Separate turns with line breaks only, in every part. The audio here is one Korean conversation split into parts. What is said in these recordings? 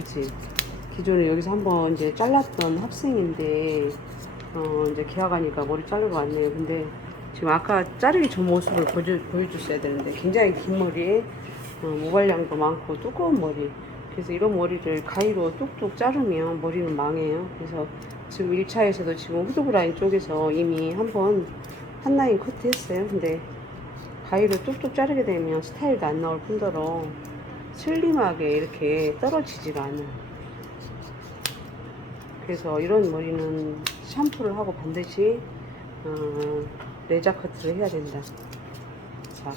그치. 기존에 여기서 한번 이제 잘랐던 학생인데, 어, 이제 계약하니까 머리 자르고 왔네요. 근데 지금 아까 자르기 전 모습을 보여, 보여줬어야 되는데, 굉장히 긴 머리에, 어, 모발량도 많고 두꺼운 머리. 그래서 이런 머리를 가위로 뚝뚝 자르면 머리는 망해요. 그래서 지금 1차에서도 지금 후두부 라인 쪽에서 이미 한번 한 라인 커트 했어요. 근데 가위로 뚝뚝 자르게 되면 스타일도 안 나올 뿐더러 슬림하게 이렇게 떨어지지가 않아요. 그래서 이런 머리는 샴푸를 하고 반드시 어, 레자 커트를 해야 된다. 자.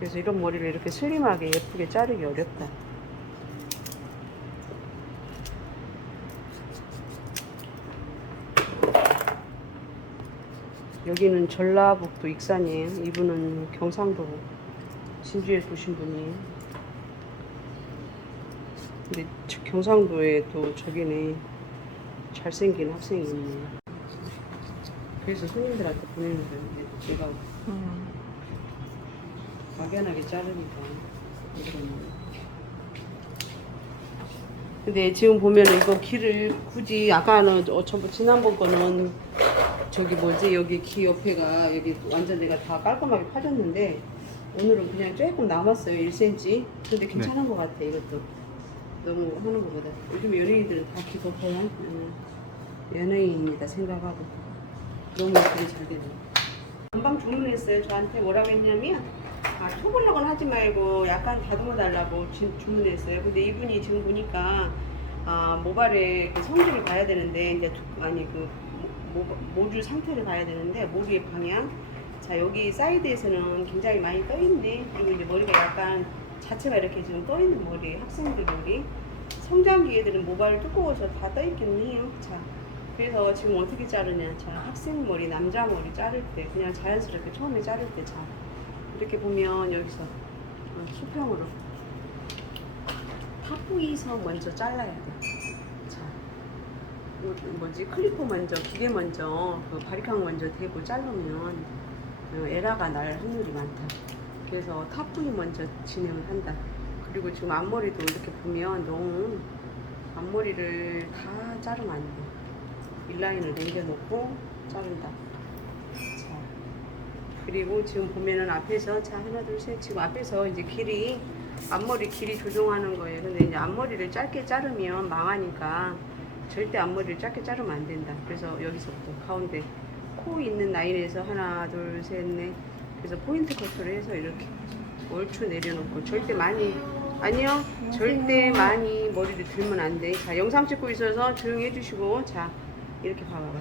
그래서 이런 머리를 이렇게 슬림하게 예쁘게 자르기 어렵다. 여기는 전라북도 익산이에요. 이분은 경상도 진주에서 오신 분이에요. 근데 저- 경상도에 또 저기네 잘생긴 학생이 있네. 그래서 손님들한테 보내는 거예요. 제가 막연하게 자르니까 이러는 근데 지금 보면은 이거 길을 굳이 아까는 어, 전부 지난번 거는 저기 뭐지? 여기 귀 옆에가 여기 완전 내가 다 깔끔하게 파졌는데 오늘은 그냥 조금 남았어요. 1cm 근데 괜찮은 것 같아 이것도. 너무 하는 것보다. 요즘 연예인들은 다귀 덮어요. 음, 연예인이다 생각하고. 너무 예쁘게 잘 되네. 금방 주문했어요 저한테. 뭐라고 했냐면 아, 초블럭은 하지 말고 약간 다듬어 달라고 주, 주문했어요. 근데 이분이 지금 보니까 아, 모발의 그 성질을 봐야 되는데 이제 두- 아니 그 모, 모- 모주 상태를 봐야 되는데 모주의 방향. 자 여기 사이드에서는 굉장히 많이 떠 있네. 그리고 이제 머리가 약간 자체가 이렇게 지금 떠 있는 머리, 학생들 머리. 성장기 애들은 모발이 두꺼워서 다 떠 있기는 해요. 자. 그래서 지금 어떻게 자르냐. 자, 학생 머리, 남자 머리 자를 때, 그냥 자연스럽게 처음에 자를 때, 자, 이렇게 보면 여기서 어, 수평으로 파뿌이서 먼저 잘라야 돼. 자, 뭐- 뭐지 클리퍼 먼저, 기계 먼저, 그 바리캉 먼저 대고 자르면 어, 에라가 날 확률이 많다. 그래서 타뿌이 먼저 진행을 한다. 그리고 지금 앞머리도 이렇게 보면 너무 앞머리를 다 자르면 안 돼. 일라인을 남겨놓고 자른다. 자, 그리고 지금 보면은 앞에서 자 하나 둘 셋 지금 앞에서 이제 길이 앞머리 길이 조정하는 거예요. 근데 이제 앞머리를 짧게 자르면 망하니까 절대 앞머리를 짧게 자르면 안 된다. 그래서 여기서부터 가운데 코 있는 라인에서 하나 둘 셋 넷 그래서 포인트 커트를 해서 이렇게 얼추 내려놓고 절대 많이 아니요 절대 많이 머리를 들면 안 돼. 자 영상 찍고 있어서 조용히 해주시고 자 이렇게 봐봐봐.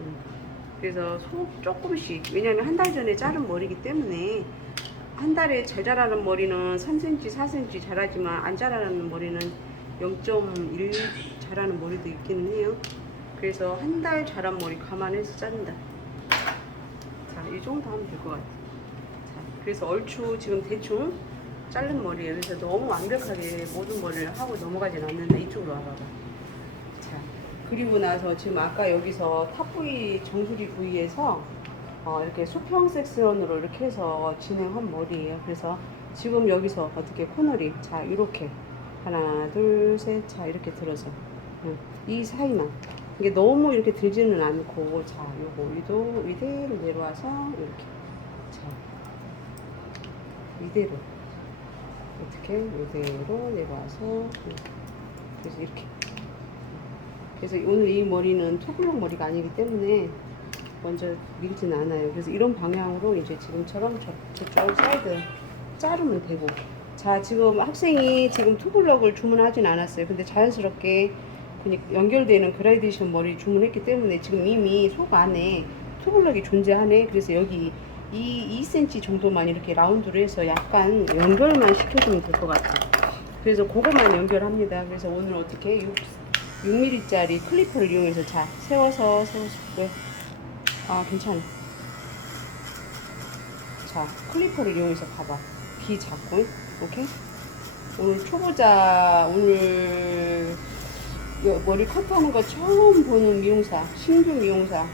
음. 그래서 속 조금씩 왜냐면 한 달 전에 자른 머리기 때문에 한 달에 잘 자라는 머리는 3cm, 4cm 자라지만 안 자라는 머리는 0.1 자라는 머리도 있기는 해요. 그래서 한 달 자란 머리 감안해서 자른다. 자, 이 정도 하면 될 것 같아. 자, 그래서 얼추 지금 대충 자른 머리예요. 그래서 너무 완벽하게 모든 머리를 하고 넘어가진 않는데 이쪽으로 와봐봐. 자, 그리고 나서 지금 아까 여기서 탑 부위, 정수리 부위에서 어, 이렇게 수평 섹션으로 이렇게 해서 진행한 머리예요. 그래서 지금 여기서 어떻게 코너리, 자, 이렇게 하나, 둘, 셋, 자, 이렇게 들어서. 응, 이 사이만. 이게 너무 이렇게 들지는 않고 자, 요거 위도 이대로 내려와서 이렇게. 자, 이대로. 어떻게? 이대로 내려와서. 그래서 이렇게. 그래서 오늘 이 머리는 토블럭 머리가 아니기 때문에 먼저 밀진 않아요. 그래서 이런 방향으로 이제 지금처럼 저, 저쪽 사이드 자르면 되고. 자, 지금 학생이 지금 투블럭을 주문하진 않았어요. 근데 자연스럽게 연결되는 그라데이션 머리 주문했기 때문에 지금 이미 속 안에 투블럭이 존재하네. 그래서 여기 이 2cm 정도만 이렇게 라운드로 해서 약간 연결만 시켜주면 될 것 같아요. 그래서 그것만 연결합니다. 그래서 오늘 어떻게 6, 6mm짜리 클리퍼를 이용해서 자 세워서 세워서 왜? 아 괜찮아. 자 클리퍼를 이용해서 봐봐. 귀 잡고 오케이. 오늘 초보자 오늘 여- 머리 커트하는 거 처음 보는 미용사 신규 미용사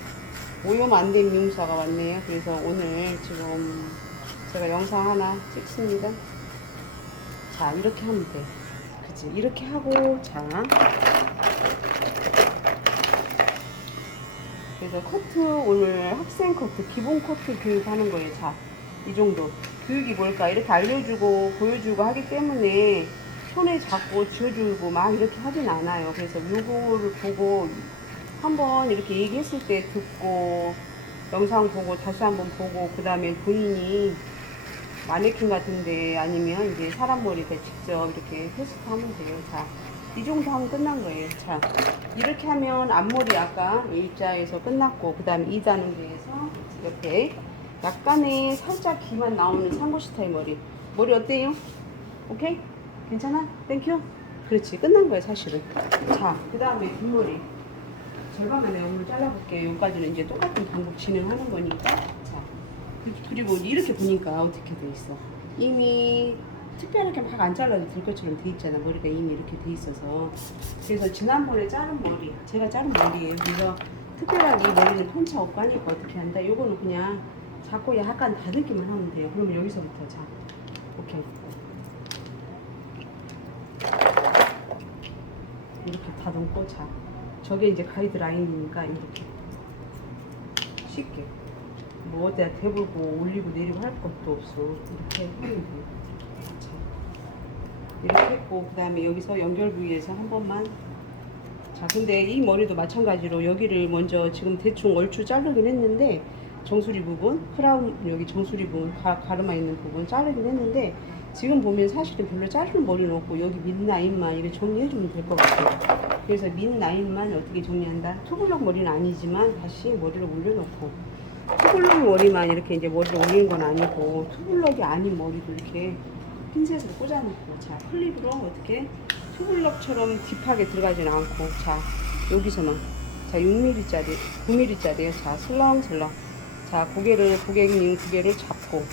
오염 안 된 미용사가 왔네요. 그래서 오늘 지금 제가 영상 하나 찍습니다. 자, 이렇게 하면 돼. 그치? 이렇게 하고, 자. 그래서 커트, 오늘 학생 커트, 기본 커트 교육하는 거예요. 자, 이 정도. 교육이 뭘까? 이렇게 알려주고, 보여주고 하기 때문에 손에 잡고 쥐어주고 막 이렇게 하진 않아요. 그래서 요거를 보고 한번 이렇게 얘기했을 때 듣고, 영상 보고, 다시 한번 보고, 그 다음에 본인이 마네킹 같은데 아니면 이제 사람 머리 에 직접 이렇게 테스트하면 돼요. 자, 이 정도 하면 끝난 거예요. 자, 이렇게 하면 앞머리 아까 일자에서 끝났고, 그 다음에 2단계에서 옆에 약간의 살짝 기만 나오는 상고 스타일 머리. 머리 어때요? 오케이? 괜찮아? 땡큐? 그렇지. 끝난 거야, 사실은. 자, 그 다음에 뒷머리. 절반만 내가 오늘 잘라볼게요. 여기까지는 이제 똑같은 방법 진행하는 거니까. 자, 그- 그리고 이렇게 보니까 어떻게 돼 있어? 이미 특별하게 막 안 잘라도 될 것처럼 돼 있잖아. 머리가 이미 이렇게 돼 있어서. 그래서 지난번에 자른 머리, 제가 자른 머리예요. 그래서 특별하게 이 머리는 편차 없고 하니까 어떻게 한다? 요거는 그냥 잡고 약간 다듬기만 하면 돼요. 그러면 여기서부터 자, 오케이. 이렇게 다듬고 자. 저게 이제 가이드라인이니까 이렇게 쉽게. 뭐 어디다 대불고 올리고 내리고 할 것도 없어. 이렇게 하면 돼. 자, 이렇게 했고 그 다음에 여기서 연결 부위에서 한 번만. 자, 근데 이 머리도 마찬가지로 여기를 먼저 지금 대충 얼추 자르긴 했는데 정수리 부분, 크라운 여기 정수리 부분, 가, 가르마 있는 부분 자르긴 했는데 지금 보면 사실은 별로 자르는 머리는 없고 여기 밑라인만 이렇게 정리해주면 될 것 같아요. 그래서 밑라인만 어떻게 정리한다? 투블럭 머리는 아니지만 다시 머리를 올려놓고 투블럭 머리만 이렇게 이제 머리를 올리는 건 아니고 투블럭이 아닌 머리도 이렇게 핀셋으로 꽂아놓고 자 클립으로 어떻게 투블럭처럼 딥하게 들어가지는 않고 자 여기서만 자 6mm짜리 9mm짜리에 자 슬렁슬렁 자 고개를 고객님 고개를 잡고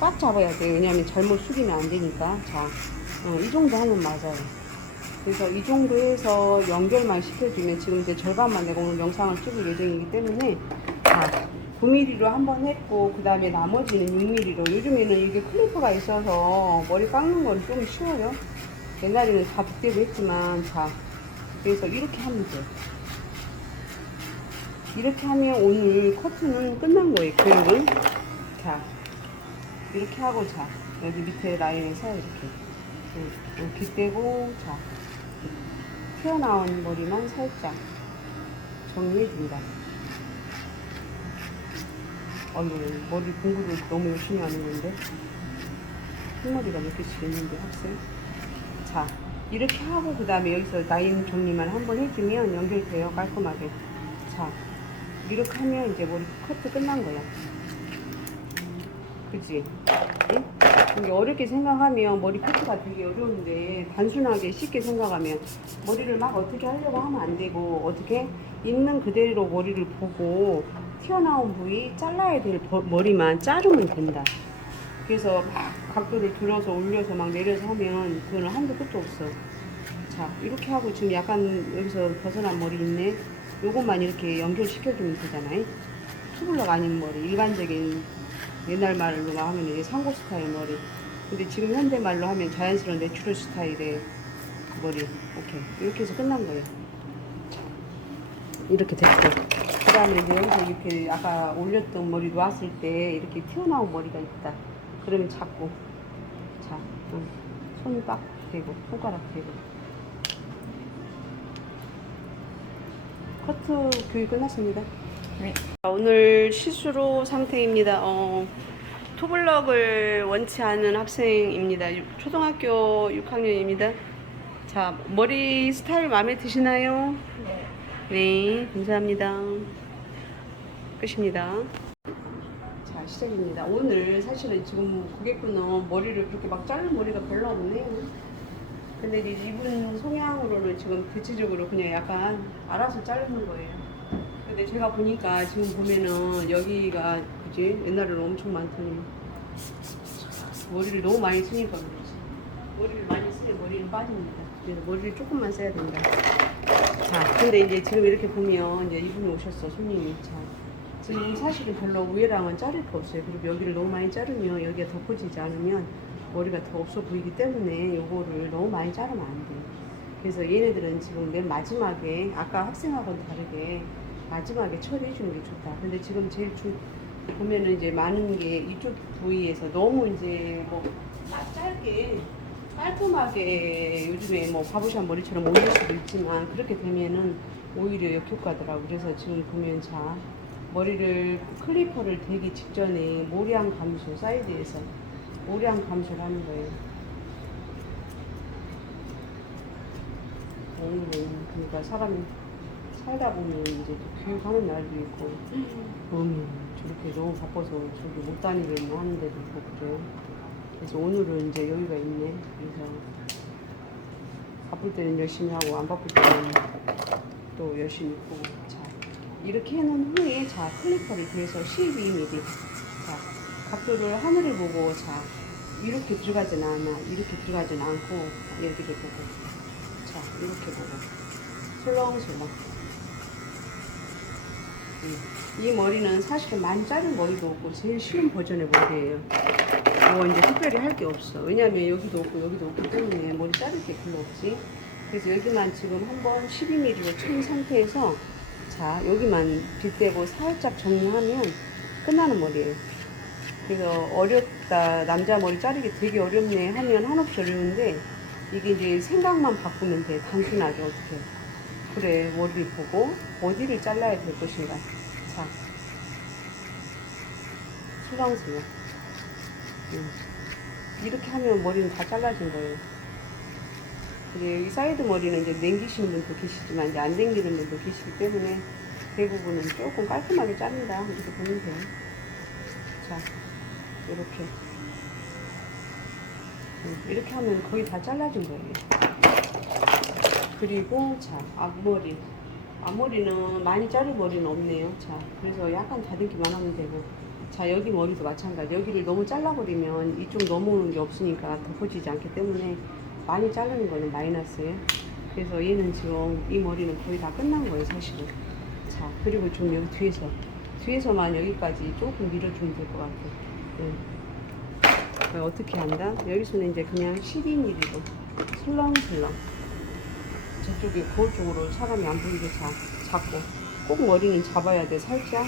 꽉 잡아야 돼요. 왜냐하면 잘못 숙이면 안 되니까. 자이 정도 하면 맞아요. 그래서 이 정도 해서 연결만 시켜주면 지금 이제 절반만 내가 오늘 영상을 찍을 예정이기 때문에 자 9mm로 한번 했고 그 다음에 나머지는 6mm로. 요즘에는 이게 클리퍼가 있어서 머리 깎는 건 좀 쉬워요. 옛날에는 다 빗대고 했지만 자 그래서 이렇게 하면 돼요 이렇게 하면 오늘 커트는 끝난 거예요. 교육은 자 이렇게 하고 자. 여기 밑에 라인에서 이렇게. 이렇게 떼고 자. 튀어나온 머리만 살짝 정리해준다. 어휴 머리 공부를 너무 열심히 하는 건데. 흰머리가 몇 개씩 있는데 학생? 자 이렇게 하고 그 다음에 여기서 라인 정리만 한번 해주면 연결돼요 깔끔하게. 자 이렇게 하면 이제 머리 커트 끝난 거야 그치? 응? 이게 어렵게 생각하면 머리 커트가 되게 어려운데 단순하게 쉽게 생각하면 머리를 막 어떻게 하려고 하면 안 되고 어떻게 있는 그대로 머리를 보고 튀어나온 부위 잘라야 될 버- 머리만 자르면 된다. 그래서 막 각도를 들어서 올려서 막 내려서 하면 그거는 한도 끝도 없어. 자 이렇게 하고 지금 약간 여기서 벗어난 머리 있네. 요것만 이렇게 연결시켜주면 되잖아요. 투블럭 아닌 머리 일반적인 옛날 말로 하면 이제 상고 스타일 머리. 근데 지금 현대 말로 하면 자연스러운 내추럴 스타일의 머리. 오케이 이렇게 해서 끝난 거예요. 자, 이렇게 됐고 그 다음에 이제 여기서 이렇게 아까 올렸던 머리 놓았을 때 이렇게 튀어나온 머리가 있다. 그러면 잡고 자 응. 손이 빡 대고 손가락 대고 커트 교육 끝났습니다. 자, 오늘 시수로 상태입니다. 어, 토블럭을 원치 않은 학생입니다. 유- 초등학교 6학년입니다. 자, 머리 스타일 마음에 드시나요? 네, 감사합니다. 끝입니다. 자, 시작입니다. 오늘 사실은 지금 고객분은 머리를 그렇게 막 자른 머리가 별로 없네요. 근데 이제 이분 성향으로는 지금 대체적으로 그냥 약간 알아서 자르는 거예요. 근데 제가 보니까 지금 보면은 여기가 그지 옛날에는 엄청 많더니 머리를 너무 많이 쓰니까 그렇지. 머리를 많이 쓰면 머리는 빠집니다. 그래서 머리를 조금만 써야 된다. 자, 근데 이제 지금 이렇게 보면 이제 이분이 오셨어 손님이 자 지금 사실은 별로 위에랑은 자를 거 없어요. 그리고 여기를 너무 많이 자르면 여기가 덮어지지 않으면 머리가 더 없어 보이기 때문에 요거를 너무 많이 자르면 안 돼요. 그래서 얘네들은 지금 맨 마지막에 아까 학생하고는 다르게 마지막에 처리해 주는 게 좋다. 근데 지금 제일 주, 보면은 이제 많은 게 이쪽 부위에서 너무 이제 뭐딱 짧게 깔끔하게 요즘에 뭐 바보샵 머리처럼 올릴 수도 있지만 그렇게 되면은 오히려 역효과더라고. 그래서 지금 보면 자 머리를 클리퍼를 대기 직전에 모량 감소 사이드에서 모량 감소를 하는 거예요. 오늘은 그러니까 사람이 살다 보면 이제 또 교육하는 날도 있고 음, 저렇게 너무 바빠서 저기 못 다니겠나 하는 데도 있고 그래요. 그래서 오늘은 이제 여유가 있네. 그래서 바쁠 때는 열심히 하고 안 바쁠 때는 또 열심히 있고 자 이렇게 해놓은 후에 자 클리퍼를 그래서 12mm 자 각도를 하늘을 보고 자 이렇게 들어가진 않아 이렇게 들어가진 않고 여기를 보고 자 이렇게 보고 슬렁슬렁 음, 이 머리는 사실은 많이 자른 머리도 없고 제일 쉬운 버전의 머리예요 뭐 이제 특별히 할 게 없어. 왜냐면 여기도 없고 여기도 없기 때문에 머리 자를 게 별로 없지. 그래서 여기만 지금 한번 12mm로 친 상태에서 자 여기만 빗대고 살짝 정리하면 끝나는 머리예요. 그래서 어렵다. 남자 머리 자르기 되게 어렵네 하면 한없이 어려운데 이게 이제 생각만 바꾸면 돼. 단순하게 어떻게. 그래 머리를 보고 어디를 잘라야 될 것인가. 자. 음. 이렇게 하면 머리는 다 잘라진 거예요. 근데 이 사이드 머리는 이제 남기시는 분도 계시지만 이제 안 남기는 분도 계시기 때문에 대부분은 조금 깔끔하게 자른다. 이렇게 보면 돼요. 자, 이렇게. 음, 이렇게 하면 거의 다 잘라진 거예요. 그리고 자 앞머리. 앞머리는 많이 자를 머리는 없네요. 자, 그래서 약간 다듬기만 하면 되고. 자 여기 머리도 마찬가지. 여기를 너무 잘라버리면 이쪽 넘어오는 게 없으니까 덮어지지 않기 때문에 많이 자르는 거는 마이너스예요. 그래서 얘는 지금 이 머리는 거의 다 끝난 거예요 사실은. 자 그리고 좀 여기 뒤에서. 뒤에서만 여기까지 조금 밀어주면 될 것 같아요 네. 그걸 어떻게 한다? 여기서는 이제 그냥 12mm로 슬렁슬렁. 저쪽에 거울 쪽으로 사람이 안 보이게 자, 잡고. 꼭 머리는 잡아야 돼. 살짝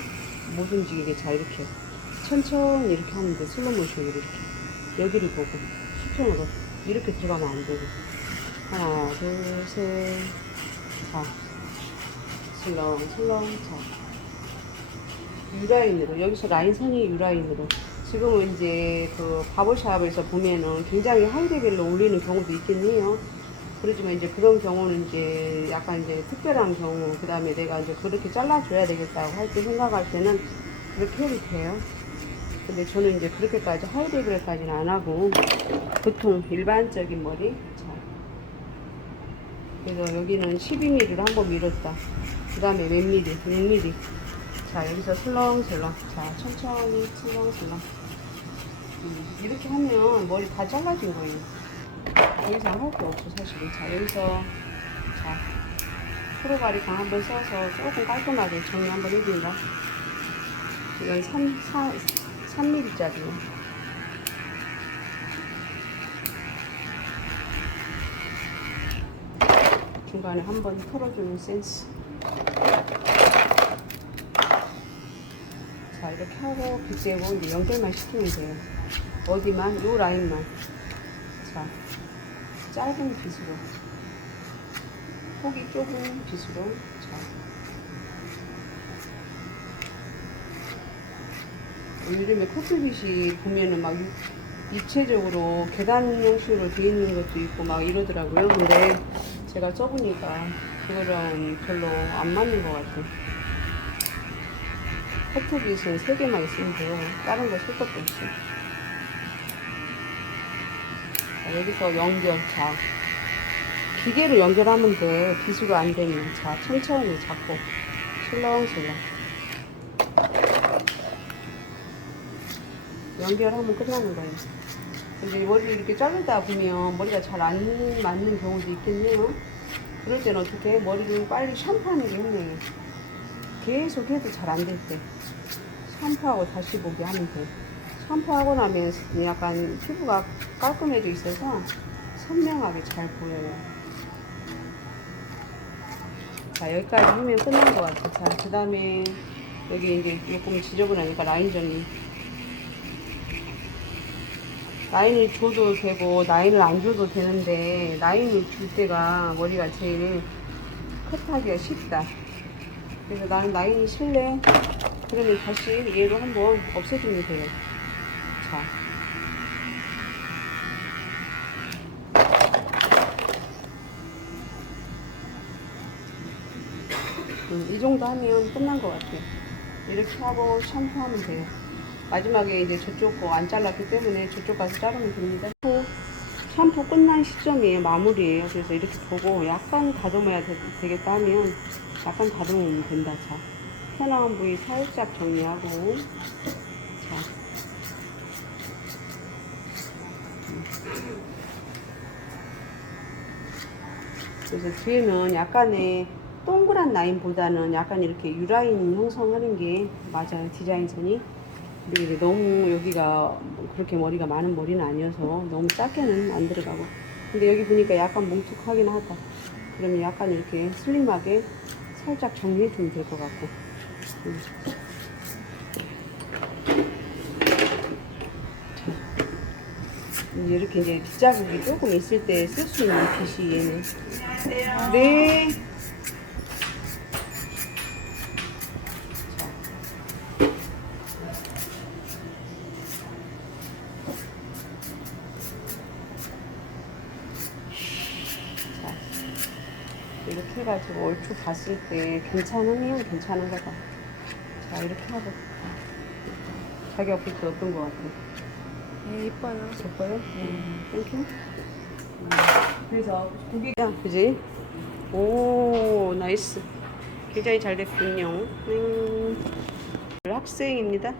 못 움직이게 자 이렇게. 천천히 이렇게 하면 돼. 슬로우 모션으로 이렇게. 여기를 보고. 수평으로. 이렇게 들어가면 안 되고. 하나 둘셋자. 슬렁 슬렁. 자 유라인으로 여기서 라인선이 유라인으로 지금은 이제 그 바버샵에서 보면은 굉장히 하이 레벨로 올리는 경우도 있긴 해요. 그렇지만 이제 그런 경우는 이제 약간 이제 특별한 경우, 그 다음에 내가 이제 그렇게 잘라줘야 되겠다고 할 때 생각할 때는 그렇게 해도 돼요. 근데 저는 이제 그렇게까지 하이 레벨까지는 안 하고 보통 일반적인 머리. 자. 그래서 여기는 12mm로 한번 밀었다. 그 다음에 몇 미리, 6mm. 자, 여기서 슬렁슬렁. 자, 천천히 슬렁슬렁. 음, 이렇게 하면 머리 다 잘라진 거예요. 할게 없어, 사실은. 자, 여기서, 자, 프로바리깡 한번 써서 조금 깔끔하게 정리 한번 해준다. 이건 3, 4, 3mm짜리요. 중간에 한번 털어주는 센스. 이렇게 하고 빗대고 이제 연결만 시키면 돼요. 어디만? 요 라인만. 자, 짧은 빗으로. 폭이 좁은 빗으로. 자. 요즘에 커트빗이 보면은 막 육- 입체적으로 계단 형식으로 되어 있는 것도 있고 막 이러더라고요. 근데 제가 써보니까 그거랑 별로 안 맞는 것 같아요. 커트빗은 세 개만 있으면 돼요. 다른 거 쓸 것도 없어. 자, 여기서 연결. 자, 기계로 연결하면 돼. 빗으로 안 되면. 자, 천천히 잡고. 슬렁슬렁. 연결하면 끝나는 거예요. 근데 머리를 이렇게 자르다 보면 머리가 잘 안 맞는 경우도 있겠네요. 그럴 때는 어떻게 해? 머리를 빨리 샴푸하는 게 현명해요. 계속 해도 잘 안 될 때. 샴푸하고 다시 보기 하면 돼. 샴푸하고 나면 약간 피부가 깔끔해져 있어서 선명하게 잘 보여요. 자, 여기까지 하면 끝난 것 같아. 자, 그 다음에 여기 이제 조금 지저분하니까 라인 정리. 라인을 줘도 되고, 라인을 안 줘도 되는데, 라인을 줄 때가 머리가 제일 컷하기가 쉽다. 그래서 나는 라인이 싫네. 그러면 다시 얘로 한번 없애주면 돼요. 자. 음, 이 정도 하면 끝난 것 같아요. 이렇게 하고 샴푸하면 돼요. 마지막에 이제 저쪽 거 안 잘랐기 때문에 저쪽 가서 자르면 됩니다. 샴푸, 끝난 시점이에요. 마무리예요. 그래서 이렇게 보고 약간 다듬어야 되, 겠다 하면 약간 다듬으면 된다. 자, 편한 부위 살짝 정리하고 자. 그래서 뒤에는 약간의 동그란 라인보다는 약간 이렇게 유라인 형성하는 게 맞아요 디자인선이 근데 이제 너무 여기가 그렇게 머리가 많은 머리는 아니어서 너무 작게는 안 들어가고 근데 여기 보니까 약간 뭉툭하긴 하다 그러면 약간 이렇게 슬림하게 살짝 정리해 주면 될 것 같고 음. 이제 이렇게 이제 빗자국이 조금 있을 때 쓸 수 있는 빗이 얘는 네. 자, 이렇게 해가지고 얼추 봤을 때 괜찮으면 괜찮은 거다. 자, 이렇게 하고. 자기가 볼때 어떤 거 같아?
네, 이뻐요.
예뻐요? 음, 땡큐. 음, 그래서 고기가 그지? 오 나이스. 굉장히 잘 됐군요. 음, 학생입니다.